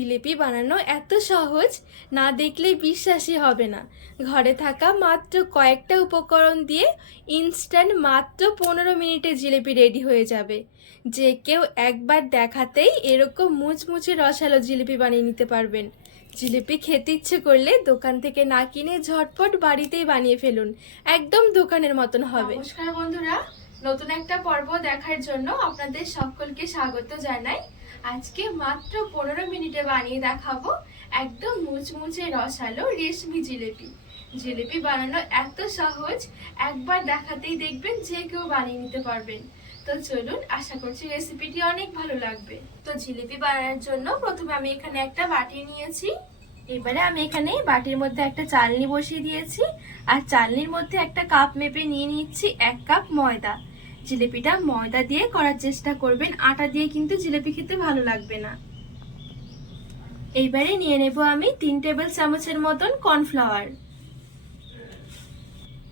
জিলিপি বানানো এত সহজ, না দেখলেই বিশ্বাসই হবে না। ঘরে থাকা মাত্র কয়েকটা উপকরণ দিয়ে ইনস্ট্যান্ট মাত্র পনেরো মিনিটে জিলিপি রেডি হয়ে যাবে। যে কেউ একবার দেখাতেই এরকম মুচমুচে রসালো জিলিপি বানিয়ে নিতে পারবেন। জিলিপি খেতে ইচ্ছে করলে দোকান থেকে না কিনে ঝটপট বাড়িতেই বানিয়ে ফেলুন। একদম দোকানের মতন হবে। নমস্কার বন্ধুরা, নতুন একটা পর্ব দেখার জন্য আপনাদের সকলকে স্বাগত জানাই। আজকে মাত্র পনেরো মিনিটে বানিয়ে দেখাবো একদম মুচমুচে রসালো রেশমি জিলেপি। জিলেপি বানানো এত সহজ, একবার দেখাতেই দেখবেন যে কেউ বানিয়ে নিতে পারবেন। তো চলুন, আশা করছি রেসিপিটি অনেক ভালো লাগবে। তো জিলিপি বানানোর জন্য প্রথমে আমি এখানে একটা বাটি নিয়েছি। এবারে আমি এখানে বাটির মধ্যে একটা চালনি বসিয়ে দিয়েছি। আর চালনির মধ্যে একটা কাপ মেপে নিয়ে নিচ্ছি, এক কাপ ময়দা। জিলিপিটা ময়দা দিয়ে করার চেষ্টা করবেন। আটা দিয়ে কিন্তু জিলিপি খেতে ভালো লাগবে না। এইবারে নিয়ে নেব আমি তিন টেবিল চামচের মতন কর্নফ্লাওয়ার।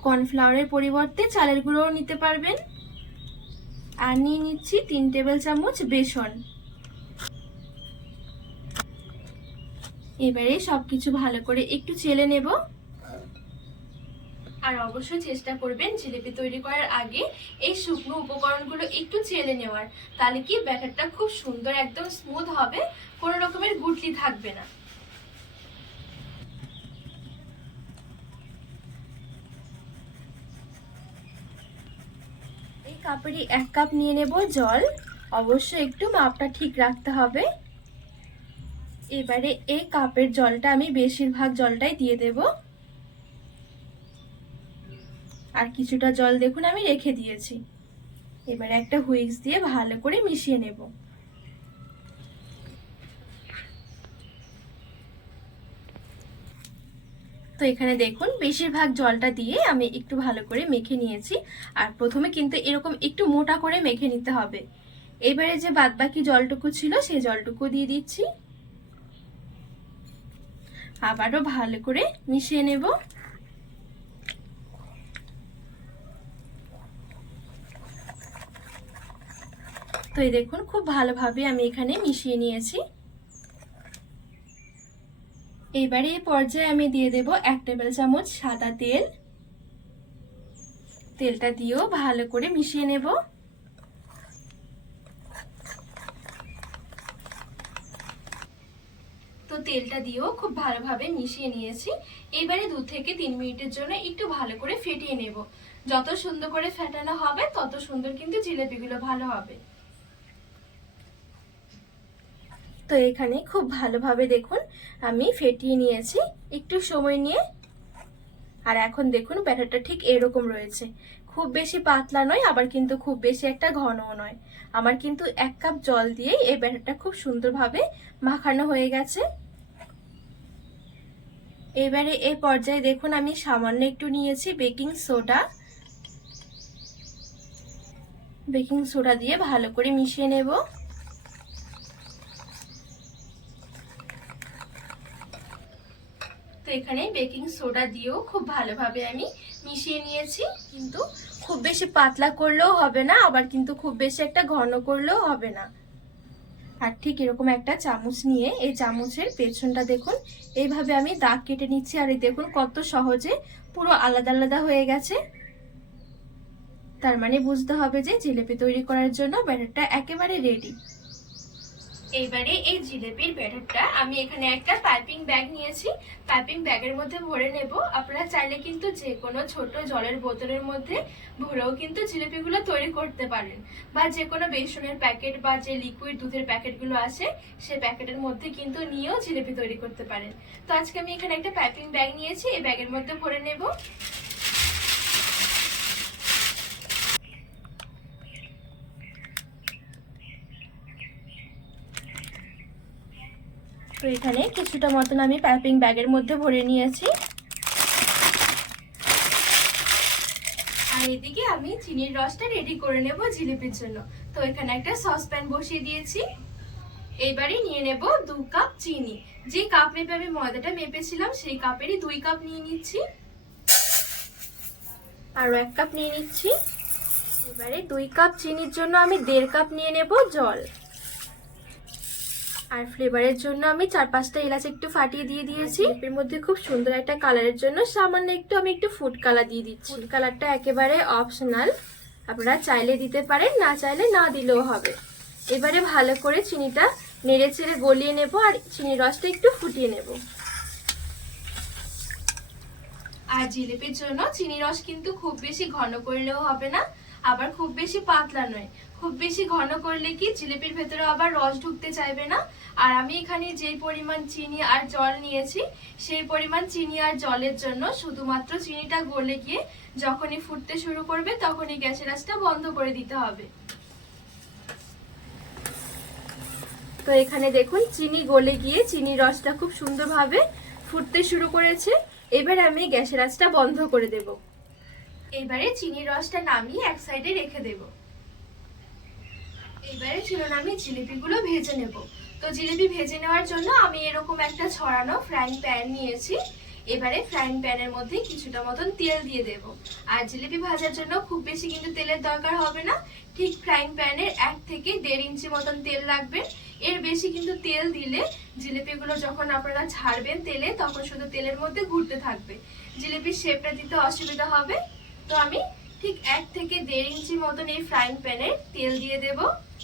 কর্নফ্লাওয়ারের পরিবর্তে চালের গুঁড়োও নিতে পারবেন। আর নিয়ে নিচ্ছি তিন টেবিল চামচ বেসন। এবারে সবকিছু ভালো করে একটু চেলে নেব। আর অবশ্যই চেষ্টা করবেন জিলিপি তৈরি করার আগে এই শুকনো উপকরণগুলো একটু চেলে নেওয়ার। তাহলে কি ব্যাটারটা খুব সুন্দর একদম স্মুথ হবে, কোনো রকমের গুটলি থাকবে না। এই কাপেরই এক কাপ নিয়ে নেব জল। অবশ্যই একটু মাপটা ঠিক রাখতে হবে। এবারে এই কাপের জলটা আমি বেশিরভাগ জলটাই দিয়ে দেব। আর কিছুটা জল দেখুন, আমি রেখে দিয়েছি। এবারে একটা হুইক্স দিয়ে ভালো করে মিশিয়ে নেব। তো এখানে দেখুন, বেশিরভাগ জলটা দিয়ে আমি একটু ভালো করে মেখে নিয়েছি। আর প্রথমে কিন্তু এরকম একটু মোটা করে মেখে নিতে হবে। এবারে যে বাদবাকি জলটুকু ছিল, সেই জলটুকু দিয়ে দিচ্ছি। আবারও ভালো করে মিশিয়ে নেব। তো এই দেখুন, খুব ভালোভাবে আমি এখানে মিশিয়ে নিয়েছি। এইবারে এই পর্যায়ে আমি দিয়ে দেব এক টেবিল চামচ সাদা তেল। তেলটা দিয়েও ভালো করে মিশিয়ে নেব। তো তেলটা দিয়েও খুব ভালোভাবে মিশিয়ে নিয়েছি। এবারে দু থেকে তিন মিনিটের জন্য একটু ভালো করে ফেটিয়ে নেব। যত সুন্দর করে ফেটানো হবে, তত সুন্দর কিন্তু জিলেপিগুলো ভালো হবে। তো এখানে খুব ভালোভাবে দেখুন, আমি ফেটিয়ে নিয়েছি। একটু সময় নিয়ে। আর এখন দেখুন, ব্যাটারটা ঠিক এরকম রয়েছে। খুব বেশি পাতলা নয়, আবার কিন্তু খুব বেশি একটা ঘনও নয়। আমার কিন্তু এক কাপ জল দিয়েই এই ব্যাটারটা খুব সুন্দরভাবে মাখানো হয়ে গেছে। এবারে এই পর্যায়ে দেখুন, আমি সামান্য একটু নিয়েছি বেকিং সোডা। বেকিং সোডা দিয়ে ভালো করে মিশিয়ে নেব। তো এখানে বেকিং সোডা দিয়েও খুব ভালোভাবে আমি মিশিয়ে নিয়েছি। কিন্তু খুব বেশি পাতলা করলেও হবে না, আবার কিন্তু খুব বেশি একটা ঘন করলেও হবে না। আর ঠিক এরকম একটা চামচ নিয়ে এই চামচের পেছনটা দেখুন, এইভাবে আমি দাগ কেটে নিচ্ছি। আর এই দেখুন কত সহজে পুরো আলাদা আলাদা হয়ে গেছে। তার মানে বুঝতে হবে যে জিলেপি তৈরি করার জন্য ব্যাটারটা একেবারে রেডি এইবারে এই জিলেপির ব্যাটারটা আমি এখানে একটা পাইপিং ব্যাগ নিয়েছি। পাইপিং ব্যাগের মধ্যে ভরে নেব। আপনারা চাইলে কিন্তু যে কোনো ছোট জলের বোতলের মধ্যে ভরেও কিন্তু জিলেপিগুলো তৈরি করতে পারেন বা যে কোনো বেসনের প্যাকেট বা যে লিকুইড দুধের প্যাকেটগুলো আছে, সে প্যাকেটের মধ্যে কিন্তু নিয়েও জিলেপি তৈরি করতে পারেন। তো আজকে আমি এখানে একটা পাইপিং ব্যাগ নিয়েছি। এই ব্যাগের মধ্যে ভরে নেব। তো এখানে কিছুটা মতন আমি প্যাপিং ব্যাগের মধ্যে ভরে নিয়েছি। আর এদিকে আমি চিনির রসটা রেডি করে নেব জিলিপির জন্য। তো এখানে একটা সসপ্যান বসিয়ে দিয়েছি। এইবারে নিয়ে নেব দু কাপ চিনি। যে কাপ মেপে আমি ময়দাটা মেপেছিলাম, সেই কাপেরই দুই কাপ নিয়ে নিচ্ছি। আরও এক কাপ নিয়ে নিচ্ছি। এবারে দুই কাপ চিনির জন্য আমি দেড় কাপ নিয়ে নেব জল। আর ফ্লেভারের জন্য আমি চার পাঁচটা এলাচ একটু ফাটিয়ে দিয়ে দিয়েছি। এর মধ্যে খুব সুন্দর একটা কালারের জন্য সামান্য একটু আমি একটু ফুড কালার দিয়ে দিচ্ছি। ফুড কালারটা একেবারে অপশনাল আপনারা চাইলে দিতে পারেন, না চাইলে না দিলেও হবে। এবারে ভালো করে চিনিটা নেড়ে চেড়ে গলিয়ে নেব আর চিনির রসটা একটু ফুটিয়ে নেব। আর জিলিপির জন্য চিনি রস কিন্তু খুব বেশি ঘন করলেও হবে না। আবার খুব বেশি পাতলা নয়। খুব বেশি ঘন করলে কি জিলিপির ভেতরে আবার রস ঢুকতে চাইবে না? আর আমি এখানে যেই পরিমাণ চিনি আর জল নিয়েছি, সেই পরিমাণ চিনি আর জলের জন্য শুধুমাত্র চিনিটা গলে গিয়ে যখনই ফুটতে শুরু করবে তখনই গ্যাসের আঁচটা বন্ধ করে দিতে হবে। তো এখানে দেখুন, চিনি গলে গিয়ে চিনির রসটা খুব সুন্দরভাবে ফুটতে শুরু করেছে। এবার আমি গ্যাসের আঁচটা বন্ধ করে দেব। এবারে চিনির রসটা নামিয়ে এক সাইডে রেখে দেব। এবারে চলুন আমি জিলিপিগুলো ভেজে নেব। তো জিলিপি ভেজে নেওয়ার জন্য আমি এরকম একটা ছড়ানো ফ্রাইং প্যান নিয়েছি। এবারে ফ্রাইং প্যানের মধ্যে কিছুটা মতন তেল দিয়ে দেব। আর জিলিপি ভাজার জন্য খুব বেশি কিন্তু তেলের দরকার হবে না। ঠিক ফ্রাইং প্যানের এক থেকে দেড় ইঞ্চি মতন তেল লাগবে। এর বেশি কিন্তু তেল দিলে জিলিপিগুলো যখন আপনারা ছাড়বেন তেলে, তখন শুধু তেলের মধ্যে ঘুরতে থাকবে। জিলিপির শেপটা দিতে অসুবিধা হবে। তো আমি ঠিক এক থেকে দেড় ইঞ্চি মতন এই ফ্রাইং প্যানে তেল দিয়ে দেব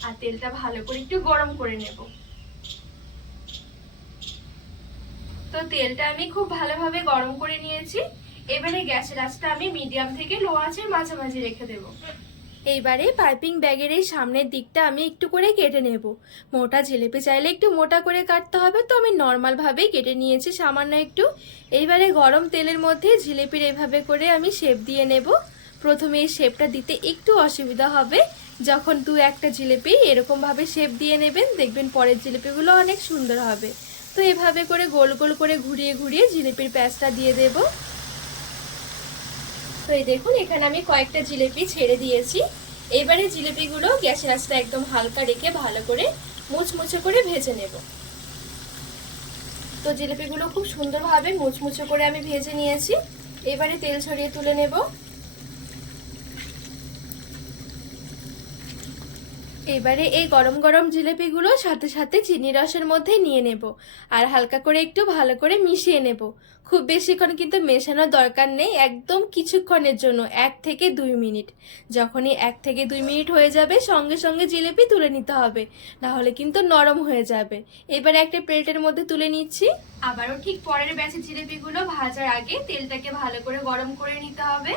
আর তেলটা ভালো করে একটু গরম করে নেব। তো তেলটা আমি খুব ভালোভাবে গরম করে নিয়েছি। এবারে গ্যাসের আঁচটা আমি মিডিয়াম থেকে লো আঁচের মাঝামাঝি রেখে দেব। এইবারে পাইপিং ব্যাগের এই সামনের দিকটা আমি একটু করে কেটে নেব। মোটা জিলিপি চাইলে একটু মোটা করে কাটতে হবে, তো আমি নর্মালভাবেই কেটে নিয়েছি সামান্য একটু। এইবারে গরম তেলের মধ্যে জিলিপির এইভাবে করে আমি শেপ দিয়ে নেব। প্রথমে এই শেপটা দিতে একটু অসুবিধা হবে। যখন দু একটা জিলিপি এরকমভাবে শেপ দিয়ে নেবেন, দেখবেন পরের জিলিপিগুলো অনেক সুন্দর হবে। তো এভাবে করে গোল গোল করে ঘুরিয়ে ঘুরিয়ে জিলিপির প্যাঁচটা দিয়ে দেব। তো এই দেখুন, এখানে আমি কয়েকটা জিলেপি ছেড়ে দিয়েছি। এবারে জিলেপিগুলো গ্যাসের আঁচটা একদম হালকা রেখে ভালো করে মুচমুচে করে ভেজে নেব। তো জিলেপিগুলো খুব সুন্দরভাবে মুচমুচে করে আমি ভেজে নিয়েছি। এবারে তেল ছড়িয়ে তুলে নেব। এবারে এই গরম গরম জিলিপিগুলো সাথে সাথে চিনি রসের মধ্যে নিয়ে নেব আর হালকা করে একটু ভালো করে মিশিয়ে নেব। খুব বেশিক্ষণ কিন্তু মেশানোর দরকার নেই, একদম কিছুক্ষণের জন্য, এক থেকে দুই মিনিট। যখনই এক থেকে দুই মিনিট হয়ে যাবে, সঙ্গে সঙ্গে জিলিপি তুলে নিতে হবে, নাহলে কিন্তু নরম হয়ে যাবে। এবারে একটা প্লেটের মধ্যে তুলে নিচ্ছি। আবারও ঠিক পরের ব্যাচের জিলিপিগুলো ভাজার আগে তেলটাকে ভালো করে গরম করে নিতে হবে।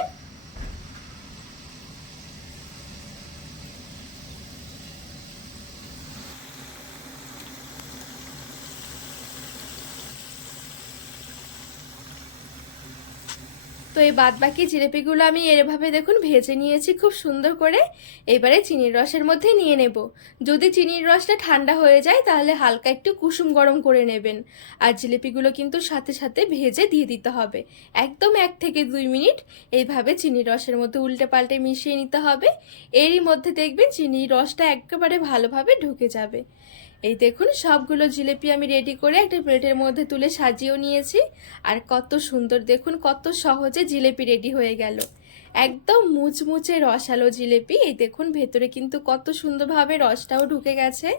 তো এই বাদ বাকি জিলিপিগুলো আমি এরভাবে দেখুন ভেজে নিয়েছি খুব সুন্দর করে। এবারে চিনির রসের মধ্যে নিয়ে নেব। যদি চিনির রসটা ঠান্ডা হয়ে যায় তাহলে হালকা একটু কুসুম গরম করে নেবেন। আর জিলিপিগুলো কিন্তু সাথে সাথে ভেজে দিয়ে দিতে হবে। একদম এক থেকে দুই মিনিট এইভাবে চিনির রসের মধ্যে উল্টে পাল্টে মিশিয়ে নিতে হবে। এরই মধ্যে দেখবেন চিনির রসটা একেবারে ভালোভাবে ঢুকে যাবে। এই দেখুন, সবগুলো জিলিপি আমি রেডি করে একটা প্লেটের মধ্যে তুলে সাজিয়েও নিয়েছি। আর কত সুন্দর, দেখুন, কত সহজে জিলেপি রেডি হয়ে গেল। একদম মুচমুচে রসালো জিলেপি। এই দেখুন, ভেতরে কিন্তু কত সুন্দরভাবে রসটাও ঢুকে গেছে।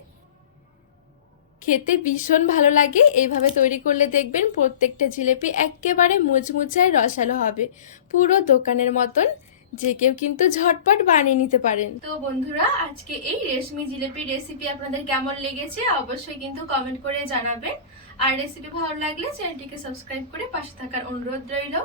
খেতে ভীষণ ভালো লাগে। এইভাবে তৈরি করলে দেখবেন প্রত্যেকটা জিলিপি একেবারে মুচমুচে আর রসালো হবে। পুরো দোকানের মতন। যে কেউ কিন্তু ঝটপট বানিয়ে নিতে পারেন। তো বন্ধুরা, আজকে এই রেশমি জিলিপির রেসিপি আপনাদের কেমন লেগেছে অবশ্যই কিন্তু কমেন্ট করে জানাবেন। আর রেসিপি ভালো লাগলে চ্যানেলটিকে সাবস্ক্রাইব করে পাশে থাকার অনুরোধ রইল।